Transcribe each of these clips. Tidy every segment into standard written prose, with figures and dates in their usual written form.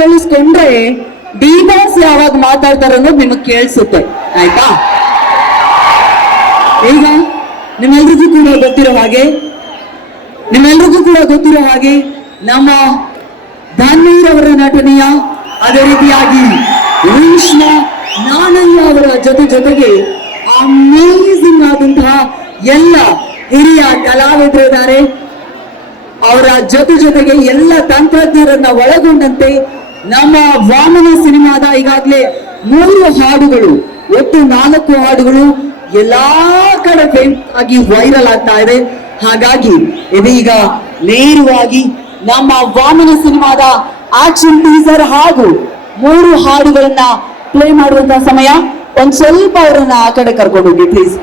ಕೇಳಿಸ್ಕೊಂಡ್ರೆ D boss ಯಾವಾಗ ಮಾತಾಡ್ತಾರೆ ಅನ್ನೋದು ನಿಮಗೆ ಕೇಳಿಸುತ್ತೆ. ಆಯ್ತಾ? ಈಗ ನಿಮ್ಮೆಲ್ರಿಗೂ ಕೂಡ ಗೊತ್ತಿರೋ ಹಾಗೆ ನಮ್ಮ ಧಾನ್ವೀರ್ ಅವರ ನಟನೆಯ, ಅದೇ ರೀತಿಯಾಗಿ ರೇಷ್ಮಾ ನಾಣಯ್ಯ ಅವರ ಜೊತೆಗೆ ಅಮೇಜಿಂಗ್ ಆದಂತಹ ಎಲ್ಲ ಹಿರಿಯ ಕಲಾವಿದರಿದ್ದಾರೆ. ಅವರ ಜೊತೆಗೆ ಎಲ್ಲ ತಂತ್ರಜ್ಞರನ್ನ ಒಳಗೊಂಡಂತೆ ನಮ್ಮ ವಾಮನ ಸಿನಿಮಾದ ಈಗಾಗಲೇ 3 ಹಾಡುಗಳು, ಒಟ್ಟು 4 ಹಾಡುಗಳು ಎಲ್ಲಾ ಕಡೆ ಫೇಮಸ್ ಆಗಿ ವೈರಲ್ ಆಗ್ತಾ ಇದೆ. ಹಾಗಾಗಿ ಇದೀಗ ನೇರವಾಗಿ ನಮ್ಮ ವಾಮನ ಸಿನಿಮಾದ ಆಕ್ಷನ್ ಟೀಸರ್ ಹಾಗೂ 3 ಹಾಡುಗಳನ್ನ ಪ್ಲೇ ಮಾಡುವಂತಹ ಸಮಯ. ಒಂದ್ ಸ್ವಲ್ಪ ಅವರನ್ನ ಆ ಕಡೆ ಕರ್ಕೊಂಡು ಹೋಗಿ ಪ್ಲೀಸ್.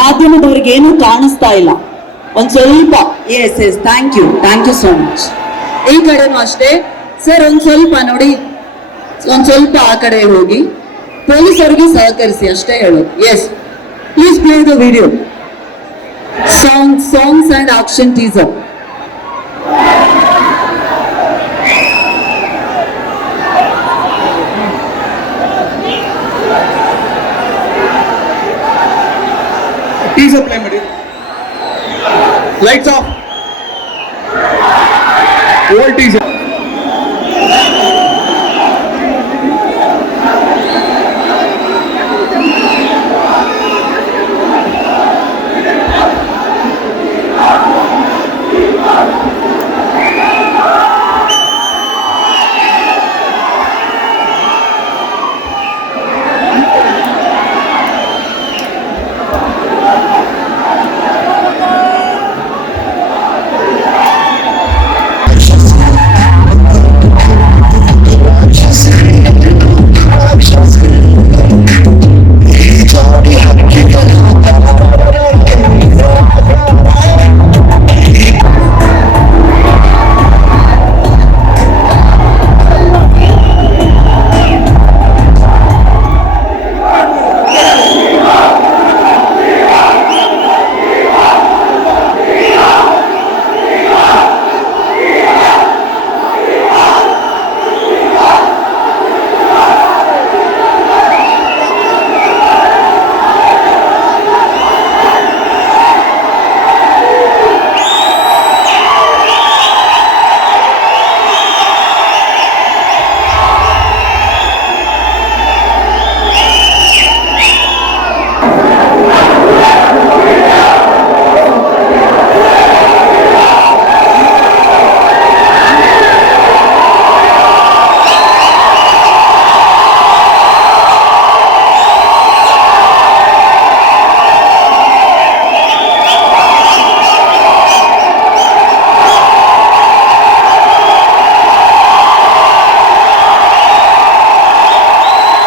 ಮಾಧ್ಯಮದವರಿಗೆ ಏನು ಕಾಣಿಸ್ತಾ ಇಲ್ಲ, ಒಂದ್ ಸ್ವಲ್ಪ. Yes thank you so much. ಈ ಕಡೆನೂ ಅಷ್ಟೇ ಸರ್, ಒಂದ್ ಸ್ವಲ್ಪ ನೋಡಿ, ಒಂದ್ ಸ್ವಲ್ಪ ಆ ಕಡೆ ಹೋಗಿ ಪೊಲೀಸರಿಗೆ ಸಹಕರಿಸಿ ಅಷ್ಟೇ ಹೇಳೋದು. Yes, please play the video. Songs and action teaser. Teaser play ಮಾಡಿ. Lights off. Old teaser.